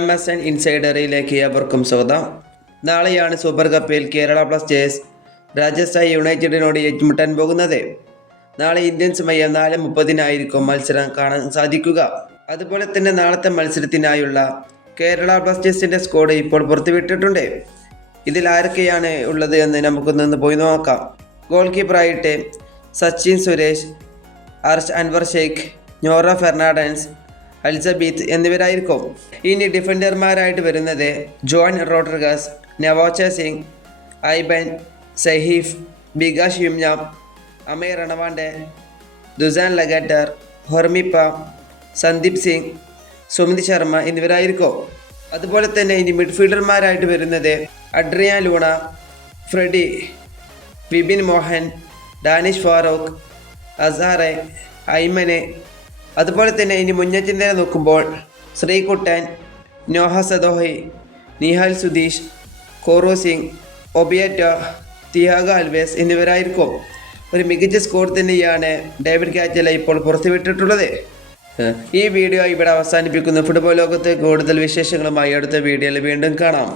MSN ഇൻസൈഡറിലേക്ക് ഏവർക്കും സ്വാഗതം. നാളെയാണ് സൂപ്പർ കപ്പിൽ കേരള ബ്ലാസ്റ്റേഴ്സ് രാജസ്ഥാൻ യുണൈറ്റഡിനോട് ഏറ്റുമുട്ടാൻ പോകുന്നത്. നാളെ ഇന്ത്യൻ സമയം 4:30 മത്സരം കാണാൻ സാധിക്കുക. അതുപോലെ തന്നെ നാളത്തെ മത്സരത്തിനായുള്ള കേരള ബ്ലാസ്റ്റേഴ്സിൻ്റെ സ്ക്വാഡ് ഇപ്പോൾ പുറത്തുവിട്ടിട്ടുണ്ട്. ഇതിൽ ആരൊക്കെയാണ് ഉള്ളത് എന്ന് നമുക്കൊന്ന് പോയി നോക്കാം. ഗോൾ കീപ്പറായിട്ട് സച്ചിൻ സുരേഷ്, അർഷ് അൻവർ ഷെയ്ഖ്, നോറ ഫെർണാണ്ടസ്, അൽസബീത്ത് എന്നിവരായിരിക്കും. ഇനി ഡിഫൻഡർമാരായിട്ട് വരുന്നത് ജോൺ റോഡ്രിഗസ്, നവാച്ച സിംഗ്, ഐബൻ സഹീഫ്, ബികാഷ് യുംനാം, അമീർ റണവാണ്ടെ, ദുസാൻ ലഗാറ്റർ, ഹൊർമിപ്പ, സന്ദീപ് സിംഗ്, സുമിത് ശർമ്മ എന്നിവരായിരിക്കും. അതുപോലെ തന്നെ ഇനി മിഡ്ഫീൽഡർമാരായിട്ട് വരുന്നത് Adrian Luna, Freddy, Vibin Mohan, Danish Farooq, Asare, Aimen. അതുപോലെ തന്നെ ഇനി മുന്നേറ്റം നോക്കുമ്പോൾ ശ്രീകുട്ടൻ, നോഹ സദോഹി, നിഹാൽ സുധീഷ്, കോറോ സിംഗ്, ഒബിയറ്റ, തിയാഗോ അൽവേസ് എന്നിവരായിരിക്കും. ഒരു മികച്ച സ്കോർ തന്നെയാണ് ഡേവിഡ് കാറ്റല ഇപ്പോൾ പുറത്തുവിട്ടിട്ടുള്ളത്. ഈ വീഡിയോ ഇവിടെ അവസാനിപ്പിക്കുന്നു. ഫുട്ബോൾ ലോകത്തെ കൂടുതൽ വിശേഷങ്ങളുമായി അടുത്ത വീഡിയോയിൽ വീണ്ടും കാണാം.